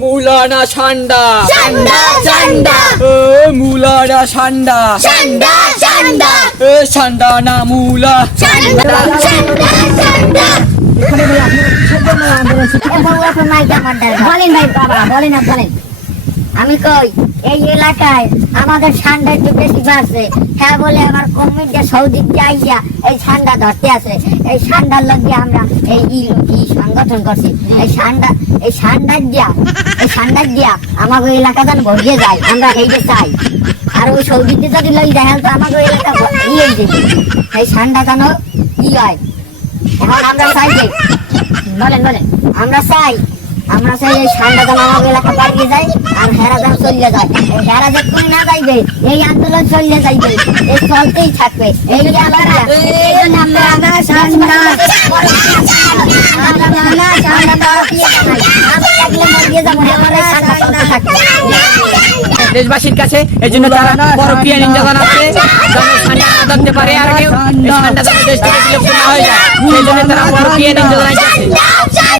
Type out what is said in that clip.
মুলানা সান্ডা সান্ডা সান্ডা মুলানা সান্ডা সান্ডা সান্ডা সান্ডা না মুলা সান্ডা সান্ডা সান্ডা বলেন ভাই বাবা বলেন বলেন আমি কই এই এলাকায় আমাদের ঠান্ডা একটু বেশি বাড়ছে হ্যাঁ বলে আমার কমিটি সৌদি আইয়া এই ঠান্ডা ধরতে আছে এই ঠান্ডার লগে আমরা এই সংগঠন করছি এই ঠান্ডা দিয়া আমাকে এলাকা যেন ভরিয়ে যায় আমরা এইটা চাই আর ওই সৌদিতে যদি লই যায় তো আমাকে এলাকা ইয়ে দেবে এই ঠান্ডা যেন কি হয় এখন আমরা চাই যে বলেন আমরা চাই এই ঠান্ডা যেন আমাদের এলাকা পাঠিয়ে যায় আর হেরা যেন চলে যায় এই হেরা যখন না যাইবে এই আন্দোলন চলে যাইবে এই চলতেই থাকবে এই এলাকা দেশবাসীর কাছে এই জন্য তারা পরকীয়া নিন্দা জানাচ্ছে যেন ঠান্ডা না ধরতে পারে আর কেউ ঠান্ডা যেন দেশ থেকে বিলুপ্ত না হয়ে যায় সেই জন্য তারা পরকীয়া নিন্দা জানাচ্ছে